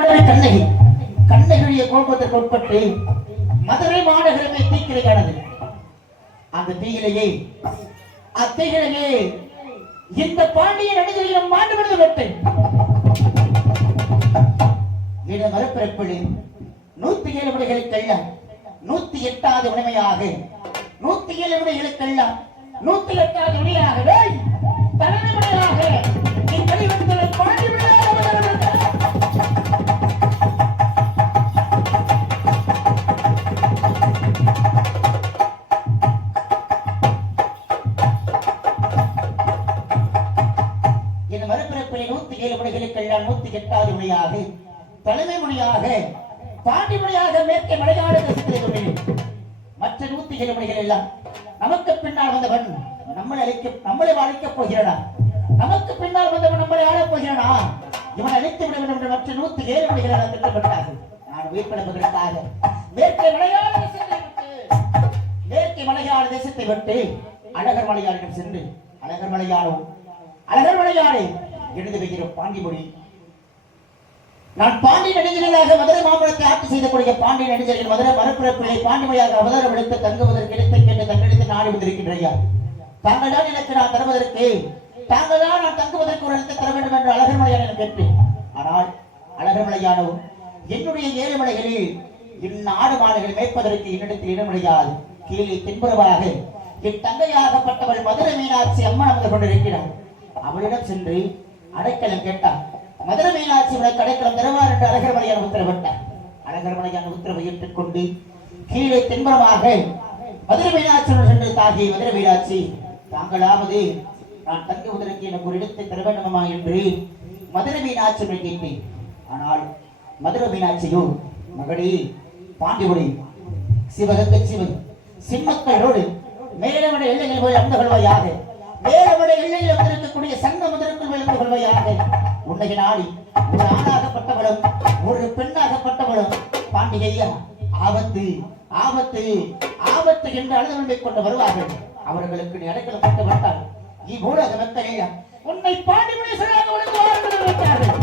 கண்ணகி கண்ணகியுடைய கோபத்திற்கு உட்பட்டு மதுரை மாநகரமே தீக்கிரையானது. அந்த தீயிலேயே அத்தீயிலேயே இந்த பாண்டிய நடிகர்களும் மாண்டு விடுது விட்டு இட மறுபிறப்பில் 107 விடைகளுக்கெல்லாம் 108வது உண்மையாக 107 விடைகளுக்கெல்லாம் 108வது விடையாகவே தலைமுறையாக இக்கடிவங்களை பாண்டி மறுபிறப்பிலே 107 விடைகளுக்கெல்லாம் 108வது விடையாக தலைமை மொழியாக பாண்டி மொழியாக மேற்கே மலையாள தேசத்திலே மற்ற 107 மொழிகள் எல்லாம் நமக்கு பின்னால் வந்தவன் நம்மளை அழிக்கப் போகிறானா, நமக்கு பின்னால் வந்தவன் நம்மளை ஆளப் போகிறானா, இவன் அழித்து விட வேண்டும் என்று மற்ற 107 மொழிகள் திட்டப்பட்டார்கள். நான் உயிர்ப்பிழப்புகளுக்காக மேற்கே மலையாள தேசத்தை விட்டு அழகர் மலையாளிடம் சென்று அழகர் மலையாளை எழுதி வைக்கிற பாண்டி மொழி. நான் பாண்டி நெடுஞ்செழியனாக மதுரை மாவட்டத்தை ஆட்சி செய்தக்கூடிய பாண்டி நெடுஞ்செழியன் மதுரை மறுபிறப்பிலே பாண்டி மொழியாக அவதாரம் எடுத்து தங்குவதற்கு இடத்தை கேட்டு தங்களிடத்தில் நாடி வந்திருக்கின்றையா. தாங்கள் தான் எனக்கு நான் தருவதற்கு, தாங்கள் தான் நான் தங்குவதற்கு ஒரு இடத்தை தர வேண்டும் என்று அழகர் மலையாளன் கேட்டேன். ஆனால் அழகர் மலையானோ என்னுடைய 7 மலைகளில் இந்நாடு மாடுகள் மேய்ப்பதற்கு என்னிடத்தில் இடமடையாது. கீழே தென்புறமாக என் தங்கையாகப்பட்டவள் மதுரை மீனாட்சி அம்மா அமர்ந்து கொண்டிருக்கிறார். அவளிடம் சென்று அடைக்கலம் கேட்டார். மதுரை மீனாட்சி உனக்கு அடைக்கலம் தருவார் என்று அழகர் மலையான் உத்தரவிட்டார். அழகர் மலையான் உத்தரவை ஏற்றுக்கொண்டு கீழே தென்புறமாக மதுரை மீனாட்சியுடன் சென்று தாகி மதுரை மீனாட்சி தாங்களாவது நான் தங்குவதற்கு எனக்கு ஒரு இடத்தை தர வேண்டுமா என்று மதுரை மீனாட்சியுடன் கேட்டேன். ஆனால் மதுரை மீனாட்சியோ மகளே பாண்டிகுடி சிவகங்கை சிவன் சிம்மக்களோடு மேலவட எல்லையில் போய் அமர்ந்து கொள்வாயாக, மேலவட எல்லையில் வந்திருக்கக்கூடிய சங்க முதலுக்குள் விழுந்து கொள்வாயாக. உன்னை நாடி ஒரு ஆணாகப்பட்டவளும் ஒரு பெண்ணாகப்பட்டவளும் பாண்டிகையா ஆபத்து ஆபத்து ஆபத்து என்று அழுது கொண்டு வருவார்கள். அவர்களுக்கு நீ அடைக்கலம் கொண்டு விட்டால் இவ்வுலக மக்களையா உன்னை பாண்டிமுடி சொல்லாக விட்டார்கள்.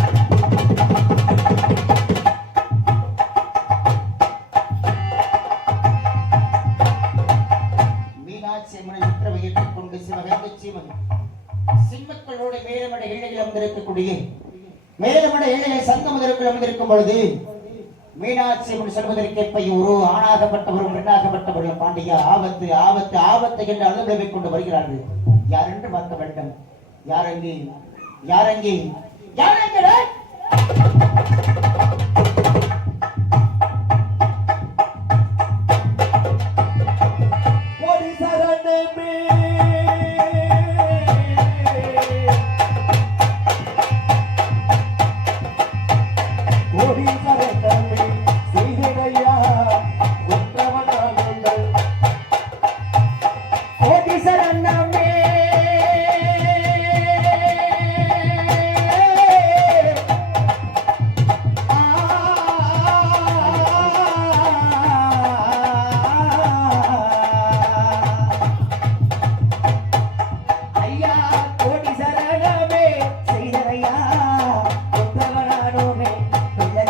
மீனாட்சி அம்மனை உத்தரவை ஏற்றுக்கொண்டு சிவகங்கை சிவன் சிம்மக்களோட மேலமட எல்லையில் அமர்ந்திருக்கக்கூடிய மேலமட எல்லையில் சங்க முதலுக்குள் அமர்ந்திருக்கும் பொழுது மீனாட்சி அம்மன் சொல்வதற்கேற்ப ஒரு ஆணாகப்பட்டவரும் பெண்ணாகப்பட்டவரும் பாண்டியா ஆபத்து ஆபத்து ஆபத்து என்று அழுதலை கொண்டு வருகிறார்கள். யார் என்று பார்க்க வேண்டும். யாரெங்கே யாரெங்கே யாரெங்கே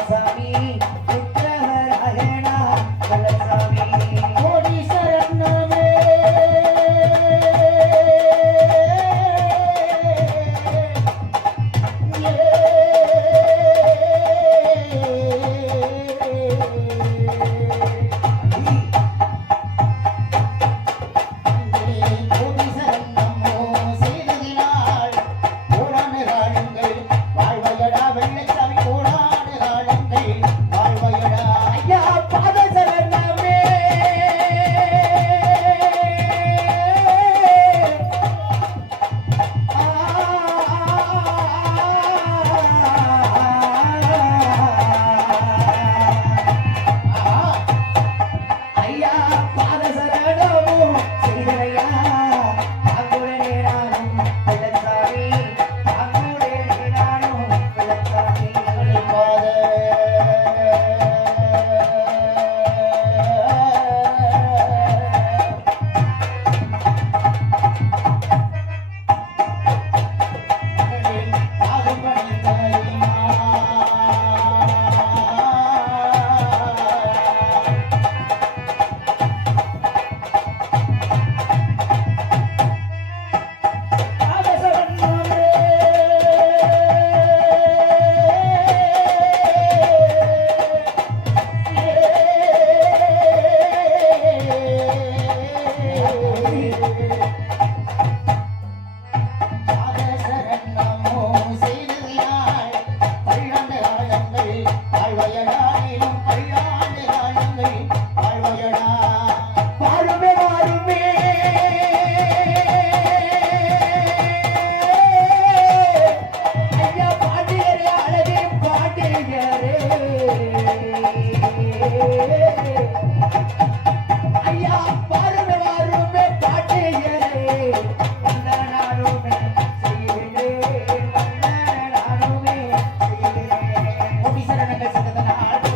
Sa ஐயா பாருமே வாருமே பாட்டியரே நானுமே செய்கிறேன் நானுமே செய்கிறேன் கோடி சரணங்கள் சிதறினால்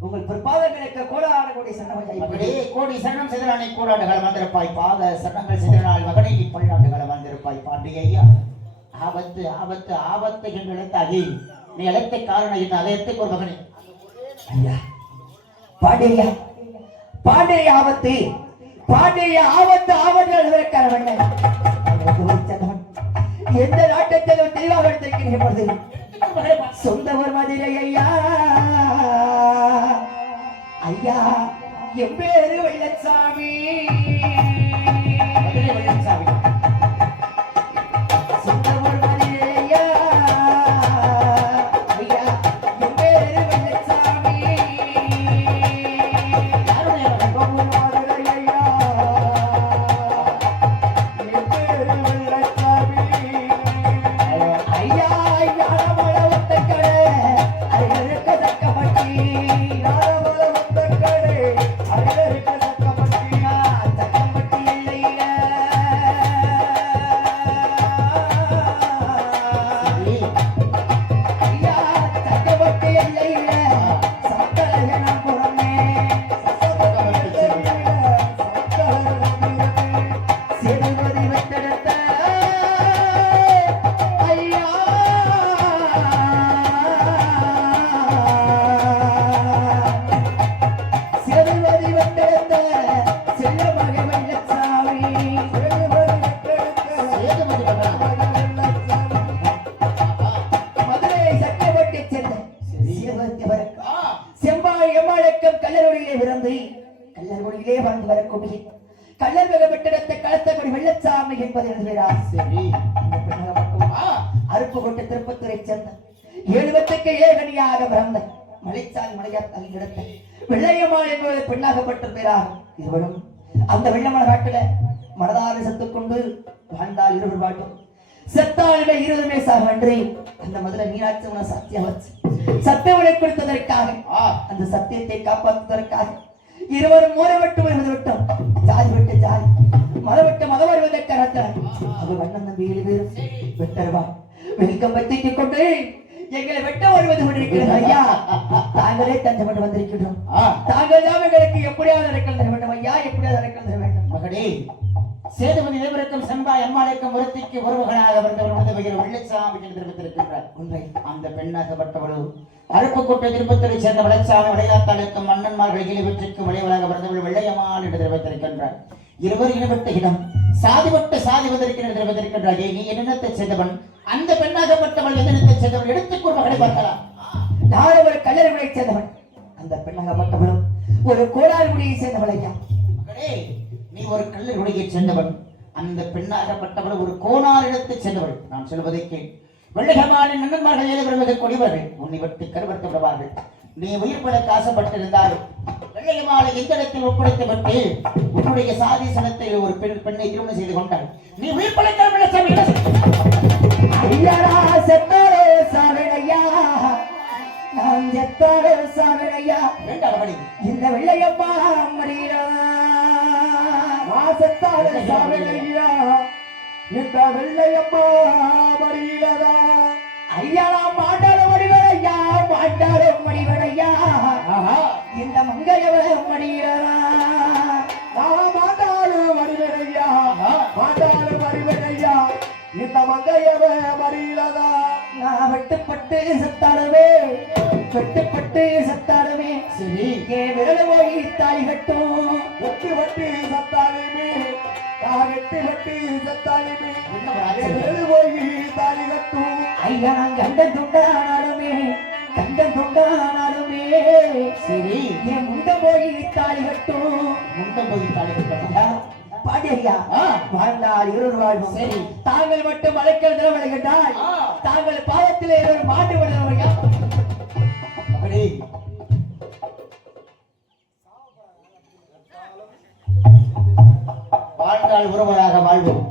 உங்கள் பொற்பாதங்களுக்கு கோடான கோடி சரணம் அப்படியே கோடி சரணம் சிதறானை கோடாண்டுகள் வந்திருப்பாய் பாத சரணங்கள் சிதறினால் மகனை பல்லாண்டுகள் வந்திருப்பாய் பாண்டிய ஐயா ஆபத்து ஆபத்து ஆபத்து என்று எழுத்தாகி நீ அழைத்த காரணம் என்ன அழைத்துக்கு ஒரு மகனே ஐயா பாண்டியா பாண்டிய ஆபத்து பாண்டிய ஆபத்து ஆபத்து எழுதக்காரவண்ண எந்த நாட்டத்திலும் தெளிவாக எடுத்திருக்கிறேன் சொந்தவர் மதுரை ஐயா ஐயா என் பேரு வெள்ளச்சாமி மதுரை வெள்ளச்சாமி சொந்தவர் மதுரை ஐயா ஐயா என் பேரு வெள்ளச்சாமி யாருடைய மகன்? மதுரை ஐயா என் பேரு வெள்ளச்சாமி ஐயா யாரமள ஒத்தக்கடை அருகருக்க தக்கப்பட்டி யாரமள ஒத்தக்கடை அருகருக்க தக்கப்பட்டியா தக்கப்பட்டி இல்லையில ஐயா தக்கப்பட்டி இல்லையில சத்தலையனம் புறமே சிறுவதி வெட்டெடுத்த ஐயா சிறுவதி வெட்டெடுத்த செல்ல மகை வெள்ளச்சாமி சேதுபதி மகனா? மதுரை சட்டப்பட்டி சென்ற சிறுவத்தியவர் ஆ, செம்பாய் எம்மாளுக்கும் கல்லூரியிலே பிறந்து கல்லூரியிலே வாழ்ந்து வரக்கூடிய கல்லர் மிக வெட்டெடுத்த களத்தபடி வெள்ளச்சாமி என்பது எழுதுகிறார் சரி இந்த பெண்ணக மட்டும் ஆ, அருப்புக்கோட்டை திருப்பத்தூரை சேர்ந்த 7 ஏகனியாக பிறந்த மலைச்சால் மலையார் தங்கி கிடத்த வெள்ளையம்மாள் என்பது பெண்ணாகப்பட்ட பேராகும் இருவரும் அந்த வெள்ளமல காட்டுல மனதாறு செத்துக் கொண்டு வாழ்ந்தால் இருவர் பாட்டும் செத்தாலுமே இருவருமே சாக அன்றி அந்த மதுரை மீனாட்சி உன சத்தியம் வச்சு சத்தியவனை கொடுத்ததற்காக ஆ, அந்த சத்தியத்தை காப்பாற்றுவதற்காக இருவரும் மூரை விட்டு வருவது விட்டோம் ஜாதி விட்டு ஜாதி மத விட்டு மதம் வருவதற்காக அது வண்ணம் நம்பி 7 பேரும் வெட்டருவா வெல்கம் பத்திக்கு கொண்டு எங்களை வெட்ட வருவது கொண்டிருக்கிறது ஐயா தாங்களே தஞ்சப்பட்டு வந்திருக்கிறோம் ஆ. தாங்கள் தான் எங்களுக்கு எப்படியாவது நடக்கிறது தர வேண்டும் ஐயா எப்படியாவது நடக்கிறது தர வேண்டும் மகனே சேதுபதி தேவருக்கும் செம்பாய் அம்மாளுக்கும் ஒருத்திக்கு உறவுகளாக வந்தவர் உணர்ந்து வெள்ளச்சாமி என்று தெரிவித்திருக்கின்றார் உண்மை அந்த பெண்ணாகப்பட்டவளோ அருப்புக்கோட்டை திருப்பத்தூரை சேர்ந்த வெள்ளச்சாமி விளையாட்டாளுக்கும் மன்னன்மார்கள் இளைவற்றிற்கும் விளைவலாக வந்தவள் வெள்ளையம்மாள் என்று தெரிவித்திருக்கின்றார் இருவர் இனப்பட்ட இடம் சாதிப்பட்ட சாதிவதற்கு தெரிவித்திருக்கின்றார் நீ என்னத்தை சேர்ந்தவன் அந்த பெண்ணாகப்பட்டவள் எதிர்த்தை சேர்ந்தவள் எடுத்துக்கொள் மகளை பார்க்கலாம் நான் ஒரு கல்லறையை சேர்ந்தவன் அந்த பெண்ணாகப்பட்டவளும் ஒரு கோடார்குடியை சேர்ந்தவள் ஐயா மகளே நீ ஒரு கல்லூரியை சேர்ந்தவன் அந்த பெண்ணாகப்பட்டவள் ஒரு கோணார் இடத்தை சேர்ந்தவள் நான் சொல்வதை கேள் வெள்ளையம்மாளின் நன்னன்மார்கள் ஏழு கொடிவர்கள் உன்னை விட்டு கருவறுத்து விடுவார்கள் நீ உயிர் பிழைக்க ஆசைப்பட்டிருந்தாலும் வெள்ளையம்மாளை எந்த இடத்தில் ஒப்படைத்துவிட்டு உன்னுடைய சாதி சனத்தில் ஒரு பெண்ணை திருமணம் செய்து கொண்டாள் நீ உயிர் பிழைக்க ஐயரா செத்தாரே சாவணையா நான் செத்தாரே சாவணையா வேண்டாம் இந்த வெள்ளையப்பா மடியா நான் செத்தாரே சாவணையா இந்த வெள்ளையப்பா மடியிலதா ஐயரா மாட்டாள மடிவனையா மாட்டாள மடிவனையா இந்த மங்கையவ மடியிலதா நான் மாட்டாள மடிவனையா மாட்டாள மடிவனையா இந்த மங்கையவ மடியிலதா நான் வெட்டுப்பட்டு சத்தாடவே வெட்டுப்பட்டு சத்தாடவே சரி என் விரல போய் தாலி கட்டும் வெட்டு வட்டி சத்தாலுமே நான் வெட்டு வட்டி சத்தாலுமே எதிர்த்து போய் தாலி கட்டும் ஐயா நான் கண்டன் துண்டானாலுமே கண்டன் துண்டானாலுமே சரி என் முண்ட போய் தாலி கட்டும் முண்டை போய் தலைப்பட்டா பாடி ஐயா வாழ்ந்தால் இருவர் வாழ்வோம் சரி. தாங்கள் மட்டும் மலைக்கள் தினம் கேட்டால் தாங்கள் பாவத்திலே ஒரு மாட்டு விடுதலையா மகளே வாழ்ந்தால் ஒருவராக வாழ்வோம்,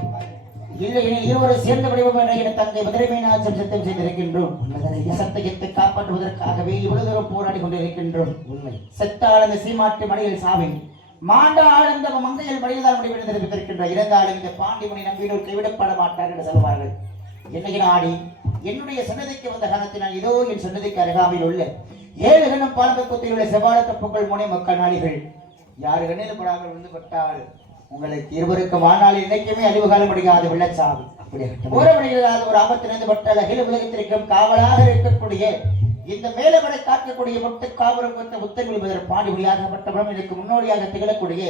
இல்லை இருவரை சேர்ந்த வடிவம் என்ற என் தந்தை மதுரை மீனாட்சி சத்தம் செய்திருக்கின்றோம். சத்தியத்தை காப்பாற்றுவதற்காகவே இவ்வளவு தூரம் போராடி கொண்டிருக்கின்றோம். உண்மை செத்தால் அந்த சீமாட்டு மடியில் சாவி, மாண்டால் அந்த மங்கையில் மடியில் தான் முடிவெடுத்து தெரிவித்திருக்கின்ற. இருந்தாலும் இந்த பாண்டிமணி நம்பினோர் கைவிடப்பட மாட்டார் என்று சொல்வார்கள். என்னைக்கு நாடி என்னுடைய சன்னதிக்கு வந்த காலத்தினால் இதோ என் சன்னதிக்கு அருகாமையில் உள்ள 7 கண்ணும் பாலபக்கத்தில் உள்ள செவ்வாழ தப்புகள் முனை மக்கள் நாளிகள் யாரு கண்ணில் படாமல் விழுந்து பட்டால் உங்களுக்கு இருவருக்கு வாழ்நாள் இன்னைக்குமே அழிவு காலம் முடியாது வெள்ளச்சாமி. ஓரவழியில்லாத ஒரு ஆபத்திலிருந்து பட்டால் அகில உலகத்திற்கும் காவலாக இருக்கக்கூடிய இந்த மேலவரை காக்கக்கூடிய முட்டு காவலம் கொண்ட முத்தமிழ் பாண்டிமொழியாகப்பட்டவரும் இதற்கு முன்னோடியாக திகழக்கூடிய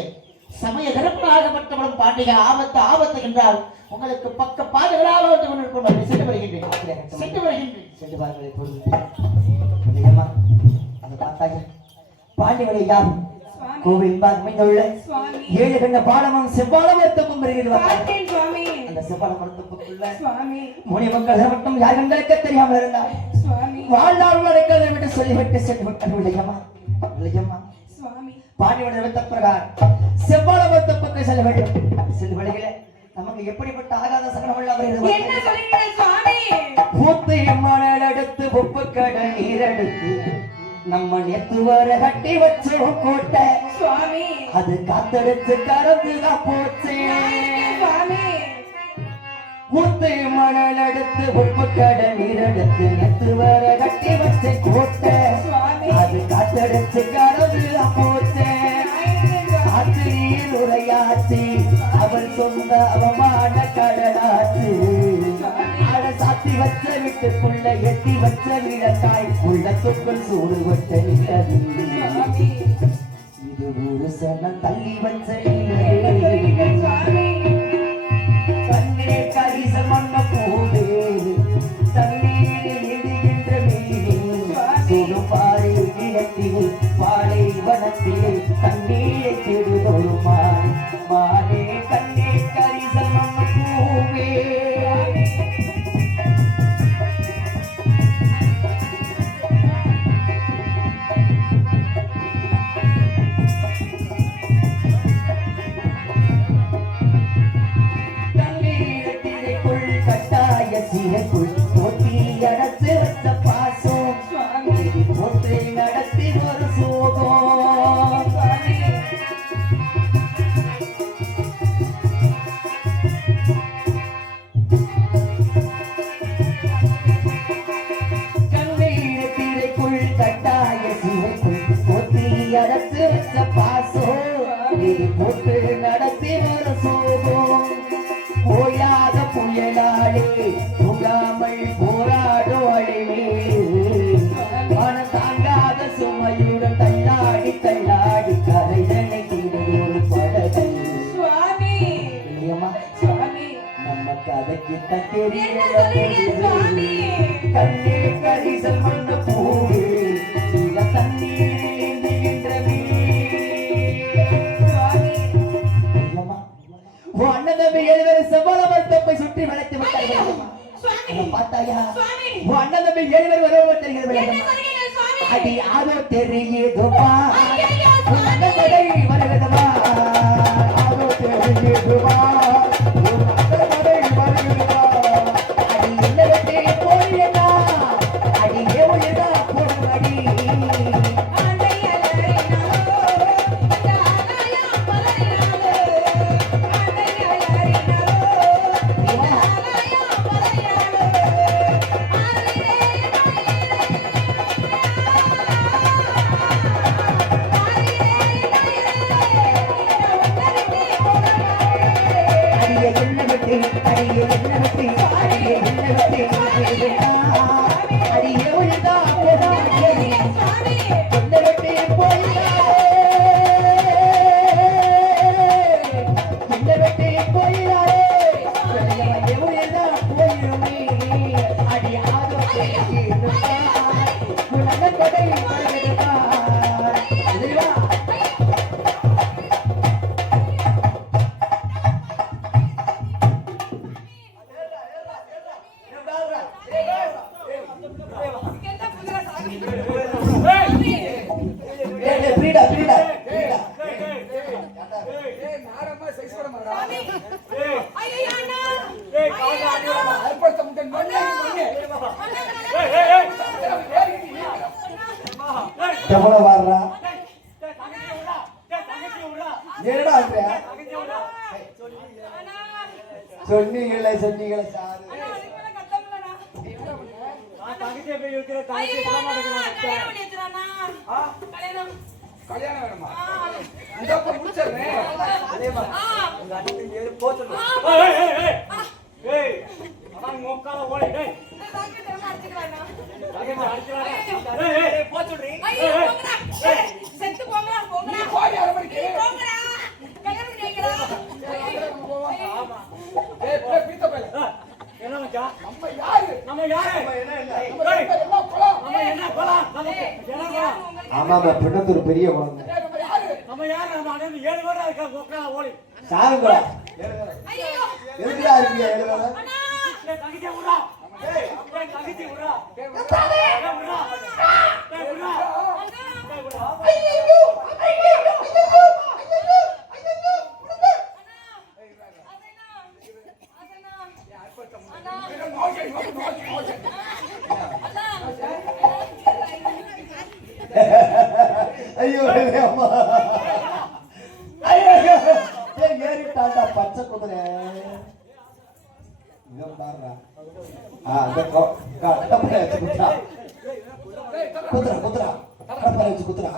சமய கருப்பனாகப்பட்டவரும் பாண்டிய ஆபத்து ஆபத்து என்றால் உங்களுக்கு பக்க பாதுகளாக வந்து கொண்டிருக்கும். சென்று வருகின்றேன், சென்று வருகின்றேன். சென்று பாருங்கள். அந்த பார்த்தாங்க பாண்டிமலை யாம் கோவில் அமைந்துள்ள 7 கண்ட பாலமும் செவ்வாழ மரத்துக்கும் அந்த செவ்வாழ மரத்துக்குள்ள முனி மக்கள் மட்டும் யார் கண்களுக்கு தெரியாமல் இருந்தார். வாழ்நாள் வரைக்கும் விட்டு சொல்லிவிட்டு சென்று விட்டார். பாண்டியனுடைய வித்த பிரகாரம் செவ்வாழ மரத்துக்கு செல்ல வேண்டும். செல்ல வழிகளே நமக்கு எப்படிப்பட்ட ஆகாத சகனம் பூத்து மணல் எடுத்து உப்பு கடல் நீர் எடுத்து நம்ம நேத்து வர கட்டி வச்சோம் கோட்டை அது காத்தெடுத்து கறந்துதான் போச்சு. பூத்து மணல் எடுத்து உப்பு கடல் நீர் எடுத்து நேத்து வர கட்டி வச்ச கோட்டை அது காத்தெடுத்து கறந்துதான் போச்சு. ஆற்றில் உரையாச்சு அவள் சொந்த அவமான கடலாச்சு. சாத்தி வச்ச வீட்டுக்குள்ள எட்டி வச்ச விளக்காய் உள்ளத்துக்குள் சூடு வச்ச நிலவு. இது ஒரு சனம் தள்ளி வச்ச கண்ணே கரிசல் மண்ண போது தண்ணீரில் இடுகின்ற மீனே பாறை கிழக்கில் பாலை வனத்தில் தண்ணீரை தேடுதொரு மான் மானே கண்ணே கரிசல் மண்ண பூவே. சீரைக்குள் போட்டி அடத்து வச்ச பாசம் போற்றி நடத்தி ஒரு சோகம். கண்ணீர் தீரைக்குள் கட்டாய சீரைக்குள் போட்டி அடத்து வச்ச பாசம் போட்டு நடத்தி ஒரு சோகம். போயாத புயலாளே புகாமல் போராடோ அழிவே மனம் தாங்காத சுமையுடன் தள்ளாடி தள்ளாடி கரைதனை ஒரு படகு. நம்ம கதைக்கிட்ட தெரிய கண்ணே கரிசல் மண்ண பூவே சில தண்ணீர் அண்ணன் 7 பேர் செவ்வாழ மரத்தை சுற்றி வளைத்து விட்டார்கள். பார்த்தாயா அண்ணன் 7 பேர் வருவது தெரிகிறது. அடி ஆதோ தெரியுதுமா வருகிறதா ஆதோ தெரியுதுமா அடி என்ன போயிடா அடி ஏதா போடும் அடி என்னடா ஆகுற? சொன்னீங்களே சாரு. கல்யாணம் வேணுமா? இதப்ப முடிச்சிடுறேன். ஆமா பின்னத்தூர் பெரிய குழந்தை சாருங்களா எதுக்குடா இருக்கியா எழுதுறா ஐயோ அம்மா ஐயோ ஏறிட்டாண்டா பச்சை குதிரை இதை பாருடா அந்த கடப்பரை வச்சு குத்துறா குத்துறா கடப்பரை வச்சு குத்துறா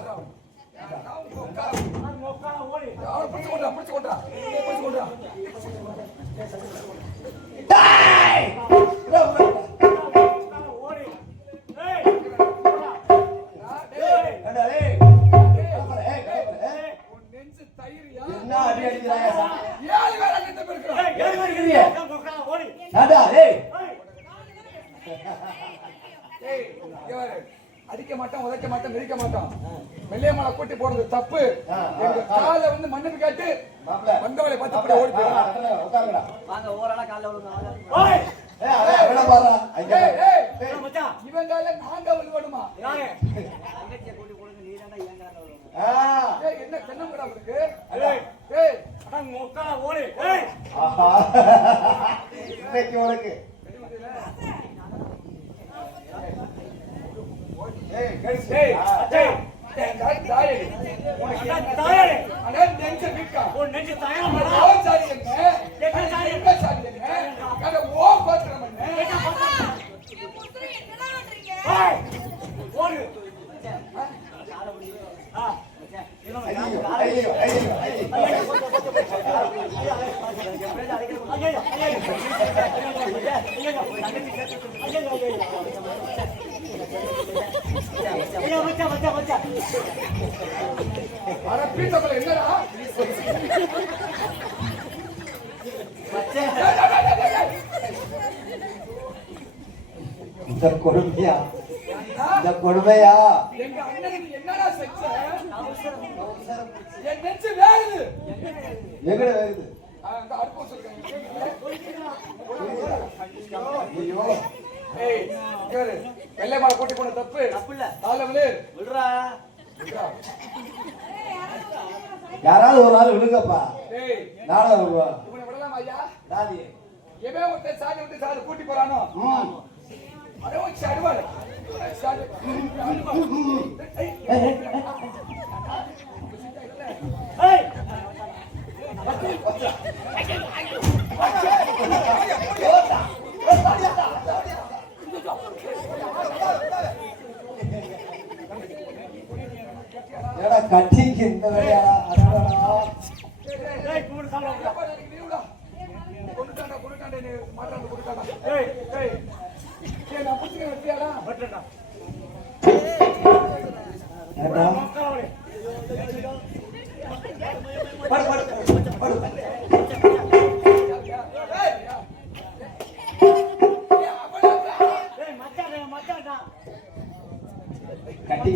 அடிக்க மாட்டோம் உதைக்க மாட்டோம் மிதிக்க மாட்டோம் வெள்ளைய மலை கூட்டி போறது தப்பு எங்க கால வந்து மண்ணுக்கு கேட்டு வந்தவளை பார்த்து ஓடி இவன் கால நாங்க விழுவணுமா என்ன தென்னங்கடா இருக்கு இன்னைக்கு உனக்கு இந்த கொடுமையா இந்த கொடுமையா எங்க அண்ணனுக்கு என்னடா செஞ்ச என் நெஞ்சு வேகுது எங்கட வேகுது அந்த அடுப்பு சொல்றேன் ஏய் கேரு வெள்ளை மாலை போட்டு போன தப்பு இல்ல கால விழு விடுறா யாராவது ஒரு ஆள் விழுங்கப்பா ஏய் நாளா வருவா இவனை விடலாம் ஐயா ராதி எவே ஒருத்த சாடி வந்து சாடி கூட்டி போறானோ அரே ஒரு சாடுவால சாடு ஏய் ஏடா கட்டிக்கு இந்த வேலையா அடடா ஏய் கூடு சாப்பிடா நீடா கொண்டுட்டாடா நீ மாட்டாங்க கொண்டுட்டாடா ஏய் ஏய் ஏய் நான் புடிச்சு வெட்டியாடா வெட்டடா ஏடா படு படு படு ஏய் மச்சாடா கட்டி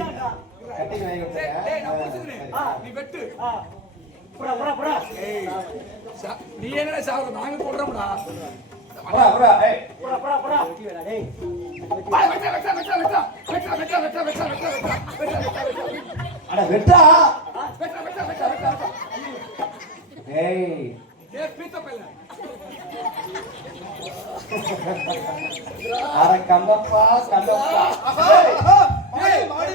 கட்டி வாங்கி விட்டேன் ஏய் நான் புடிச்சுறேன் நீ வெட்டு புறா புறா புறா ஏய் நீ என்னடா சாவற நாங்க போடுறோம்டா புறா புறா ஏய் புறா புறா புறா வெட்டி வேடா டேய் வெட்டா அட வெட்டா வெட்டா ஏய் ஏய் பீத்த பையல அட கந்தப்பா ஏய் மாடு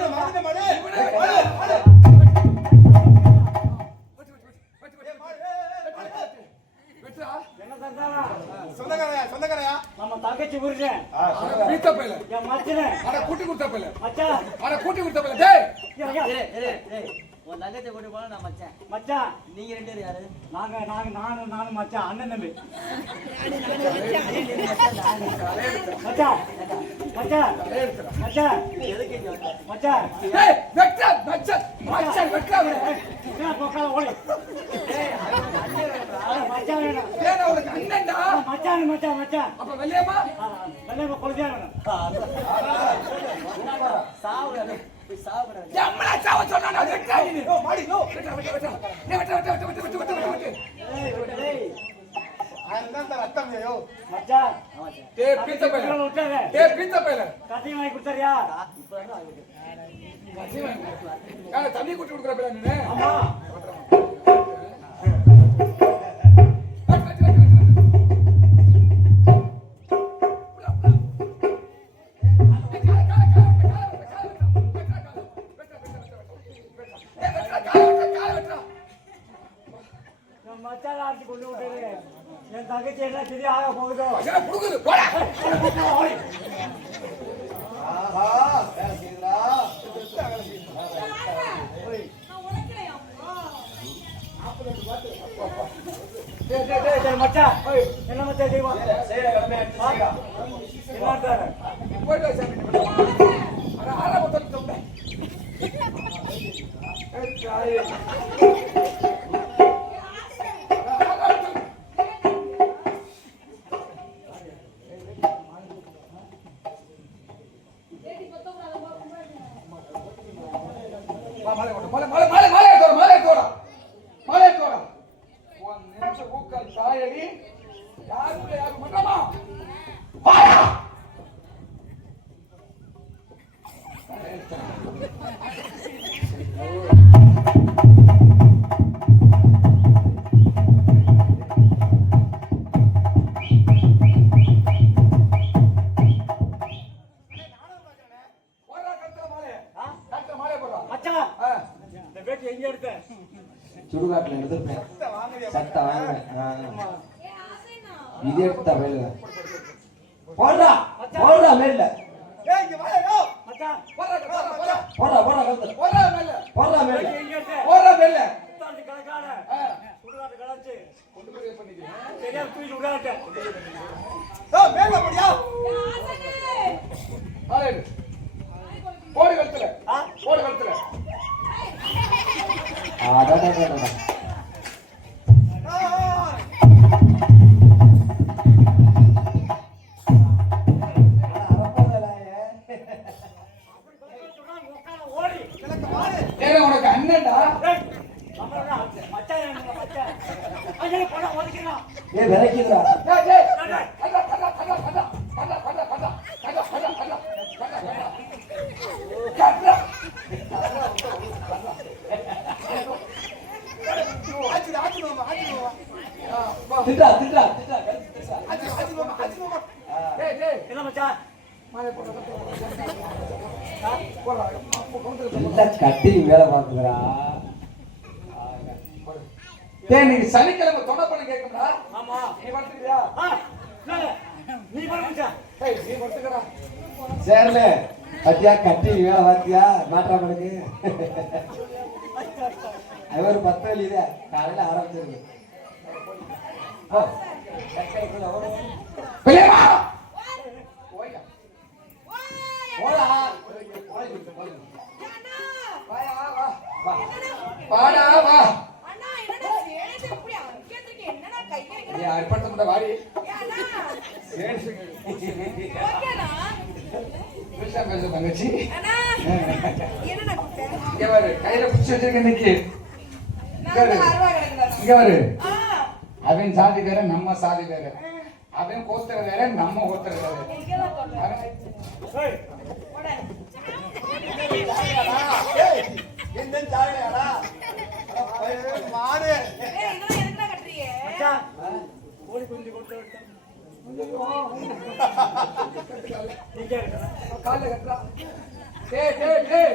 மனுஷன் பீத்த பையல என் மச்சனே அட கூட்டி கொடுத்த பையல மச்சான் அட கூட்டி கொடுத்த பையல டேய் உன் தங்கத்தை கூட்டி போனா நான் மச்சான் மச்சான் நீங்க ரெண்டு பேரும் யாரு நானும் மச்சான் அண்ணன் தம்பி மச்சான் மச்சான் மச்சான் மச்சான் டேய் வெட்டா மச்சான் மச்சான் வெட்டா என்ன போக்கால ஓடி மச்சான் வேணும் ஏனா உனக்கு அண்ணன்டா மச்சான் மச்சான் மச்சான் அப்ப வெள்ளையம்மா வெள்ளையம்மா கொலையா வேணும் சாவுறாரு போய் சாவுறாரு எம்மளா சாவ சொன்னானே வெட்டா நீ ஓ மாடி நோ வெட்டா வெட்டா வெட்டா வெட்டா மச்சான் டேய் பீத்த பையல விட்டாங்க டேய் பீத்த பையல கத்தி வாங்கி கொடுத்தாரியா இப்பதான் ஆகுது யார தண்ணி கூட்டி கொடுக்குற பையல நீ ஆமா மச்சான் ஆட்டி கொண்டு விட்டாரு என் தங்கச்சி என்ன சரியா ஆக போகுதோ புடுங்குது போடா மச்சான் என்ன மச்சான் செய்வான் என்ன போய்டா சாமி அட ஆரம்பத்துல தொட்ட இந்த பேட்டி எங்க எடுத்த சுடுகாட்டுல எடுத்துருப்பேன் சட்டை வாங்குவேன் இது எடுத்த வேலை போடுறா போடுறா மேல மச்சான் போடுறா போடுறா கழுத்து போடுறா மேல எங்க எடுத்த புத்தாண்டு கணக்கான சுடுகாட்டு கலாச்சு சரியா தூக்கி விடாட்ட போடு கழுத்துல போடு கழுத்துல ஏன்னா உனக்கு அண்ணன்டா ஏ விரைக்குதுடா திட்டா திட்டா திட்டா கட்டி வேலை பார்க்குறா நீ சனிக்கிழமை தொட பண்ண கேட்கணும்டா ஆமா நீ படுத்துக்கிறியா நீ படுத்துச்சா நீ படுத்துக்கடா சேர்ல பத்தியா கட்டி வேலை பார்த்தியா மாற்றாமலுக்கு அது ஒரு 10 வழி இதே காலையில ஆரம்பிச்சிருக்கு வாடா வா அற்படுத்த வாடி தங்கச்சி கையில பிடிச்சி வச்சிருக்க இன்னைக்கு இங்க வரு அவன் சாதி வேற நம்ம சாதி வேற அவன் கோத்தர வேற நம்ம கோத்தர வேற கோழி குஞ்சு கொடுத்து கால கட்டுறா டேய் டேய் டேய்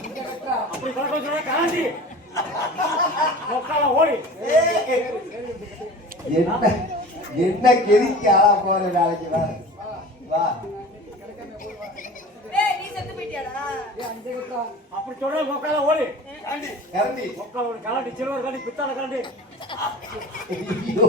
இங்க கட்டுறா அப்படி பழக்கம் சொன்னா காந்தி ஓடி என்ன என்ன கெதிக்கு ஆளா போற நாளைக்கு வா ஏய் நீ செத்து போயிட்டியாடா அப்படி சொல்ற மொக்கால ஓடி கரண்டி மொக்கா ஒரு கலாண்டி சிறுவர் கலாண்டி பித்தாள கலாண்டி ஐயோ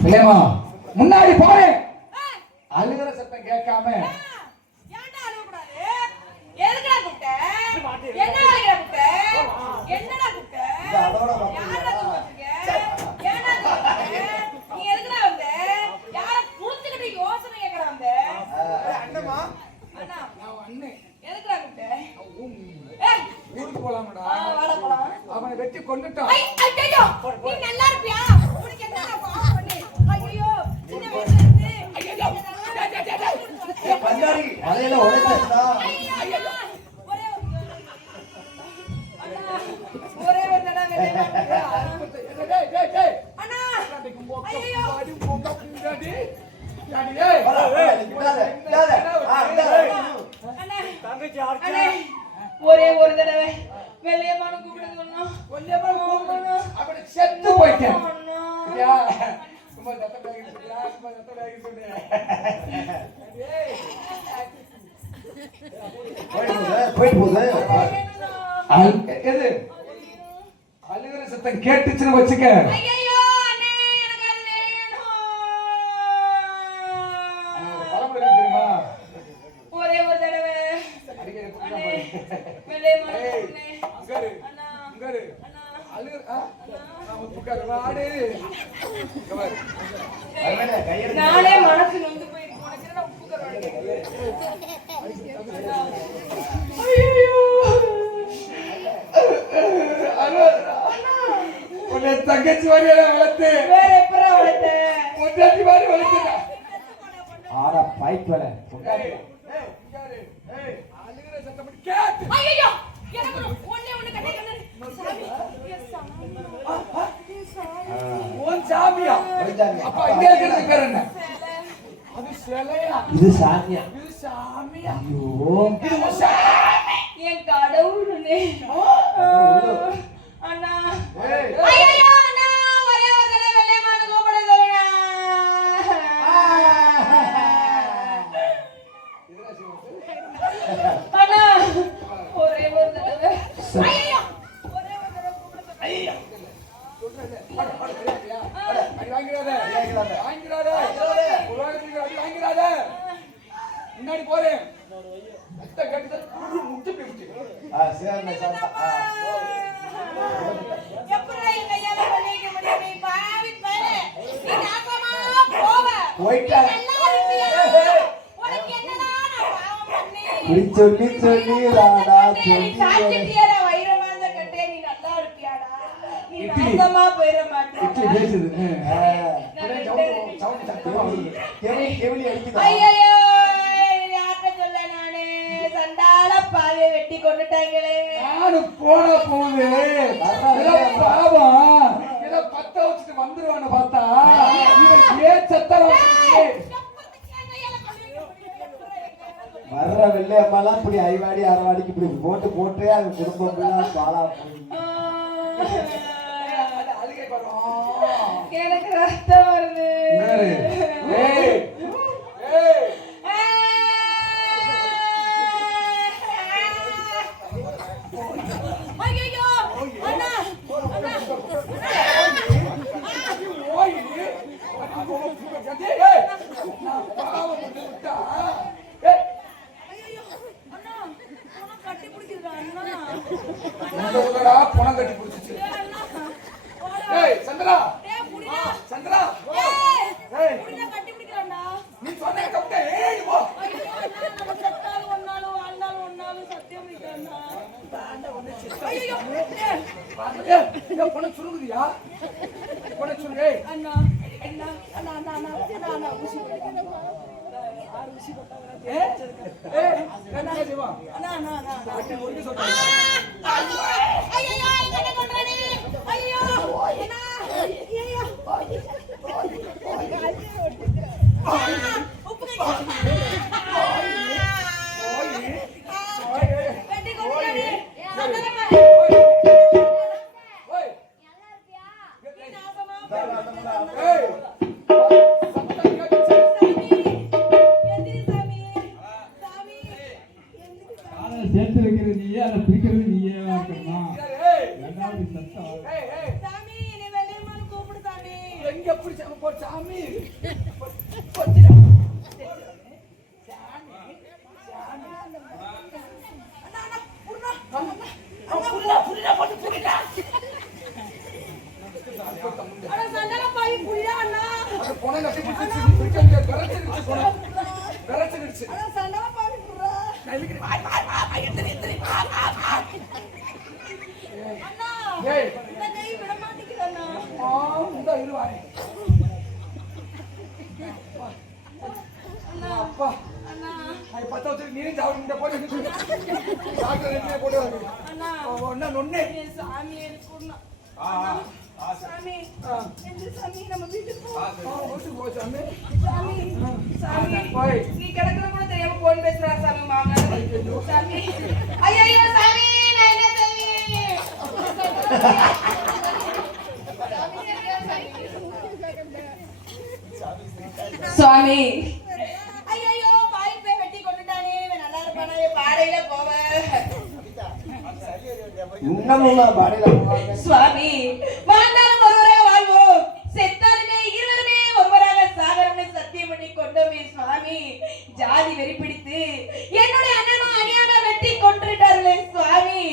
இல்லையம்மா முன்னாடி போறேன் அழுகிற சத்தம் கேட்காம ஏன்டா அழுவக்கூடாது எதுக்குடா கூப்பிட்ட என்ன அழுகிற கூப்பிட்ட என்னடா கூப்பிட்ட இது அதோட யாரா கூப்பிட்டீங்க ஏன்டா கூப்பிட்ட நீ எதுக்குடா வந்த யார புடிச்சிட்டு யோசனை கேக்குற வந்த அண்ணம்மா அண்ணா நான் அண்ணன் எதுக்குடா கூப்பிட்ட ஏய் ஊருக்கு போலாமடா வாடா போலாம் அவனை வெட்டி கொண்டுட்டான் ஐயோ நீ நல்லா இருப்பியா உனக்கு என்னடா பாவம் பண்ணி ஐயோ சின்ன வயசுல இருந்து ஐயோ பஞ்சாரி மலையில உடைச்சா ஒரே ஒரு தடவை டேய் டேய் டேய் அண்ணா ஐயோ அண்ணா தங்கச்சி அண்ணா ஆர்ச்சி ஒரே ஒரு தடவை வெள்ளையமான கூப்பிடுங்க அவனை செத்து போயிட்டேன் அண்ணா சரியா? சும்மா சத்தம் சொல்லியா சும்மா சத்தம் சொல்லு போயிட்டு போகுது எது அழுகிற சத்தம் கேட்டுச்சுன்னு வச்சுக்க ஐயோ அண்ணே எனக்கு அது வேணும் பழமொழி தெரியுமா ஒரே ஒரு தடவை அடிக்கடி அண்ணே வெள்ளையமான ஏய், கூப்பிடுங்க உட்காரு, அண்ணா உட்காரு. அண்ணா அழுகுற, ஆ? நான் உட்காரு, வாடு. இங்க பாரு. நானே மனசு நொந்து போயிருக்கு உனக்கு என்ன உப்பு கருவாடு ஐயோ அழுகுறா. உன்னை தங்கச்சி மாதிரியே வளர்த்து வேற எப்பரா வளர்த்த பொண்டாட்டி மாதிரி வளர்த்துட்டா. ஆடா பைப் வேலை ஏய், ஏய், உட்காரு. ஏய், அழுகுற சத்தம் மட்டும் கேட்டு. ஐயோ எனக்கு ஒண்ணே ஒண்ணு கட்டி கண்ணு சாமி எஸ் சாமி உன் சாமியா? அப்ப இங்க இருக்கிறது பேர் என்ன? அது சிலையா? இது சாமியா இது சாமியா? ஐயோ இது உன் சாமி. என் கடவுளே அண்ணா ஏய், ஐயோ அண்ணா ஒரே ஒரு தடவை வெள்ளையமான கூப்பிட சொல்லுங்க அண்ணா ஒரே ஒரு தடவை ஐயோ ஒரே ஒரு தடவை கூப்பிட சொல்லுங்க அடி வாங்கிறாத. வாங்கிறாத. ஒரு வாரத்துக்கு அடி வாங்கிறாத. முன்னாடி போறேன் அத்தை கட்டு முட்டு பிடிச்சு சேர்ந்த சாந்தா எப்படிடா என் கையால பண்ணிக்க முடியும் நீ பாவி பயலே நீ நாசமா போவ போயிட்டாங்க. நீ நல்லா இருப்பியா உனக்கு என்னடா நான் பாவம் பண்ணேன் இப்படி சொல்லி சொல்லி ராடா நீ சொல்லி சாச்சிட்டியடா வைரமாந்த கட்டே நீ நல்லா இருப்பியாடா நீ நாசமா போயிர மாட்டே பேசுது கெவிலி அடிக்குதா ஐயோ யார்கிட்ட சொல்ல நானே சண்டால பாவியை வெட்டி கொண்டுட்டாங்களே நானும் போன போகுது பாவம் ஏதோ பத்த வச்சுட்டு வந்துருவான்னு பார்த்தா இவன் ஏன் சத்தம் வர்ற வெள்ளையம்மாலாம் இப்படி ஐவாடி அரைவாடிக்கு இப்படி போட்டு போட்டே அது குடும்பம் பாலா போய் அழுகை படம் எனக்கு ரத்தம் வருது ஏய் ஏய் ஐயோ அண்ணா அண்ணா ஓய் ஏய் நான் பாவம் பண்ணி விட்டா ஏய் ஐயோ அண்ணா உனக்கு கட்டி பிடிக்குதுடா அண்ணா உனக்கு உள்ளடா பணம் கட்டி பிடிச்சிச்சு அண்ணா ஏய் சந்திரா டேய் புடிடா சந்திரா ஏய் புடிடா கட்டி பிடிக்கறடா நீ சொன்ன கப்டே ஏய் போ ஐயோ அண்ணா நம்ம செத்தாலும் ஒன்னாலும் வாழ்ந்தாலும் ஒன்னாலும் சத்தியம் வைக்கறடா ஐயோ ஏய் பணம் சுருங்குதியா பணம் சுருங்கு ஏய் அண்ணா அண்ணா அண்ணா அண்ணா அண்ணா அண்ணா ஊசி போடுங்க ஆறு ஊசி போட்டாங்க ஏய் என்ன செய்வா அண்ணா அண்ணா அண்ணா அட்டி முடிக்க சொல்றேன் ஐயோ என்ன பண்றானே ஐயோ அண்ணா ஐயோ உப்பு கை வெட்டி கொண்டானே அட சண்டல பாவி புரியா அண்ணா அந்த பொணம் கட்டி பிடிச்சிருச்சு பிடிக்க கரெக்ட் பொணம் கரெக்ட் அட சண்டல பாவி புறா நலிக்கு வா எந்திரி வா அண்ணா ஏய் இந்த கை விட மாட்டேங்குது அண்ணா இந்த இருவாரே அண்ணா அப்பா அண்ணா அது பத்த வச்சு நீ ஜாவு இந்த போடு டாக்டர் ரெண்டு போடு அண்ணா ஒண்ணா நொண்ணே என் சாமி இருக்குன்னா சாமி எந்த சாமி நம்ம வீட்டுக்கு போ ஓட்டு போ சாமி சாமி சாமி போய் நீ கிடக்குற கூட தெரியாம போன் பேசுறா சாமி மாமனார் சாமி ஐயோ சாமி நான் என்ன சாமி ஐயோ பாய் போய் வெட்டி கொண்டுட்டானே இவன் நல்லா இருப்பானே பாடையில போவேன் இன்னமும் பாடியில போவாங்க. சுவாமி வாழ்ந்தாலும் ஒருவராக வாழ்வோம் செத்தாலுமே இருவருமே ஒருவராக சாகரம்னு சத்தியம் பண்ணி கொண்டோமே சுவாமி ஜாதி வெறி பிடித்து என்னுடைய அண்ணனும் அணியாக வெட்டி கொன்றுட்டார்களே சுவாமி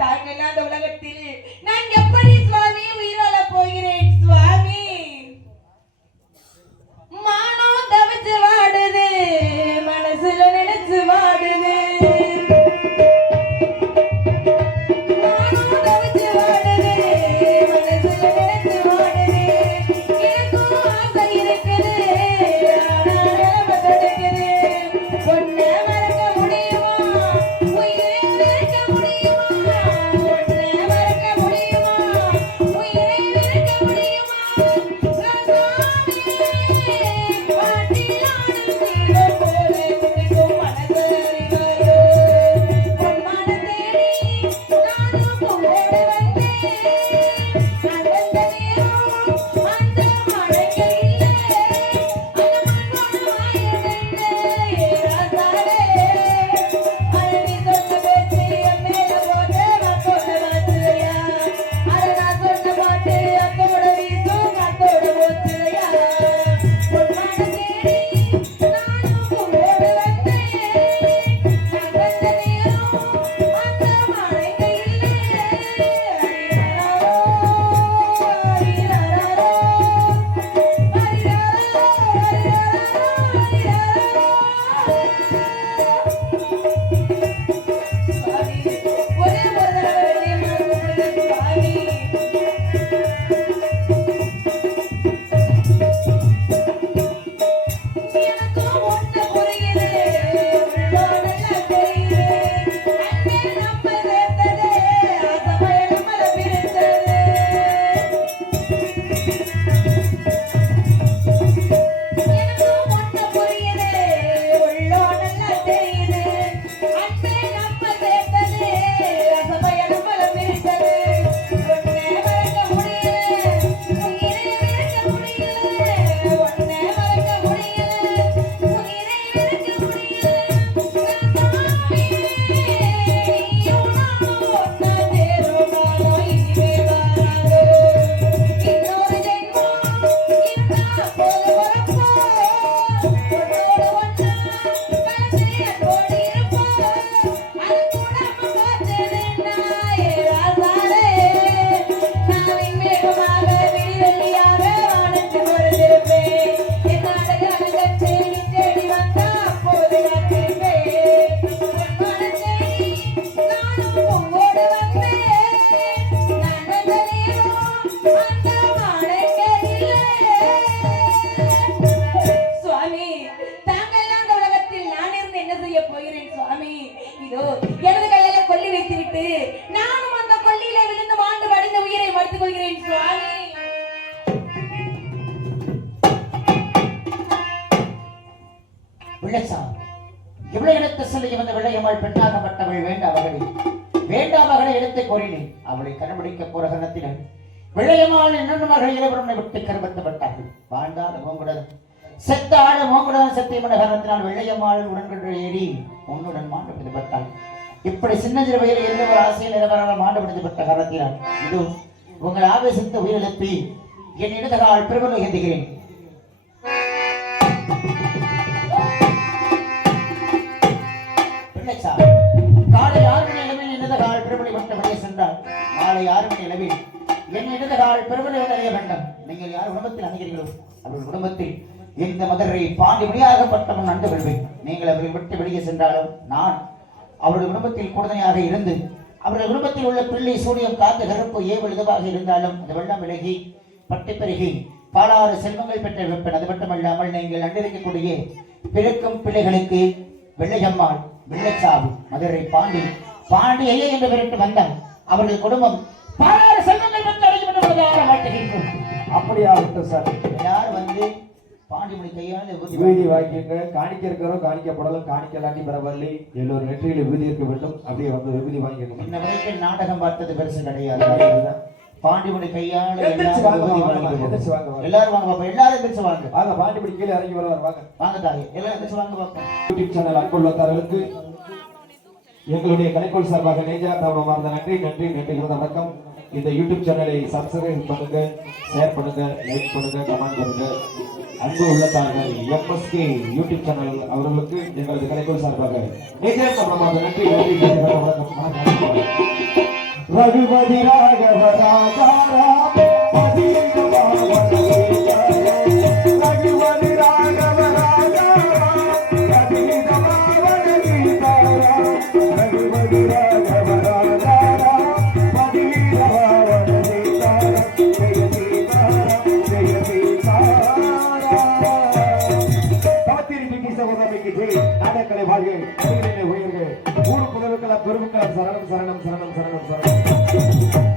தாங்கள் இல்லாத உலகத்தில் நான் எப்படி சுவாமி உயிராள போகிறேன் சுவாமி மானம் தவிச்சு வாடுது மனசுல நினைச்சு வாடுது பிள்ளைசாமி இவ்வளவு இடத்து செல்ல வந்த வெள்ளையம்மாள் பெண்ணாகப்பட்டவள் வேண்டாம் மகளை எடுத்து கோரினேன். அவளை கண்டுபிடிக்க போற கணத்தினர் வெள்ளையம்மாள் இன்னொரு மகள் இளவரனை விட்டு கருவத்தப்பட்டார்கள். வாழ்ந்தால் மோங்குடன் செத்தாள் மோங்குடன் சத்தியமட காரணத்தினால் வெள்ளையம்மாள் உடன்கொண்டு ஏறி உன்னுடன் மாண்டு விடுபட்டாள். இப்படி சின்ன சிறு வயதில் எந்த ஒரு ஆசையில் நிலவரால் மாண்டு விடுபட்ட காரணத்தினால் இது உங்கள் ஆவேசத்தை உயிரிழப்பி என் இடதகால் பிரபலம் ஏந்துகிறேன். நீங்கள் யார் குடும்பத்தில் அணுகிறீர்களோ அவர்கள் குடும்பத்தில் இந்த மதுரை பாண்டி முடியாகப்பட்டவன் நண்டு கொள்வேன். நீங்கள் அவர்கள் விட்டு வெளியே சென்றாலும் நான் அவருடைய குடும்பத்தில் கூடுதலையாக இருந்து அவருடைய குடும்பத்தில் உள்ள பிள்ளை சூனியம் காத்து கருப்பு ஏவல் எதுவாக இருந்தாலும் அந்த வெள்ளம் விலகி பட்டு பெருகி பாலாறு செல்வங்கள் பெற்ற வைப்பேன். அது மட்டுமல்லாமல் நீங்கள் அண்டிருக்கக்கூடிய பிறக்கும் பிள்ளைகளுக்கு வெள்ளையம்மாள் வெள்ளச்சாவு மதுரை பாண்டியை என்று பெருட்டு வந்தால் அவர்கள் குடும்பம் பாலாறு செல்வங்கள் பெற்று அடைக்கப்பட்டுள்ளதாக மாட்டுகின்றோம். அப்படியாகட்டும் சார். யார் வந்து பாண்டிமணி கையால் விபூதி வாங்கிங்க. காணிக்க இருக்கிறோம், காணிக்கப்படலாம், காணிக்கலாண்டி பரவாயில்லை. எல்லோரும் நெற்றியில் விபூதி இருக்க வேண்டும். அப்படியே வந்து விபூதி வாங்கிக்கணும். இன்ன வரைக்கும் நாடகம் பார்த்தது பெருசு கிடையாது. பாண்டிமணி கையால் எந்திரிச்சு வாங்க, எந்திரிச்சு வாங்க, வாங்க. எல்லாரும் வாங்க பாப்பா, எல்லாரும் எந்திரிச்சு வாங்க. வாங்க, பாண்டிப்படி கீழே இறங்கி வருவார். வாங்க வாங்க தாயே, எல்லாரும் எந்திரிச்சு வாங்க பாப்பா. யூடியூப் சேனல் அன்புள்ளவர்களுக்கு எங்களுடைய கலைக்கோள் சார்பாக நெஞ்சார்ந்த நன்றி நன்றி நன்றி வணக்கம். இந்த யூடியூப் சேனலை சப்ஸ்கிரைப் பண்ணுங்க, ஷேர் பண்ணுங்க, லைக் பண்ணுங்க, கமெண்ட் பண்ணுங்க. அன்பு உள்ளத்தார்கள் எம்எஸ்கே யூடியூப் சேனல் அவர்களுக்கு எங்களது கலைக்கோள் சார்பாக நெஞ்சார்ந்த நன்றி நன்றி வணக்கம். ரகுபதி ராகவ ராஜா ராம் ரகுபதி ராகவ ராஜா ரகுபதி ராகவ ராஜா நாடகங்களை வாழ்க, உயர்க, ஊர் புலவுக்கள பெருமக்கள சரணம் சரணம் சரணம் சரணம் சரணம்.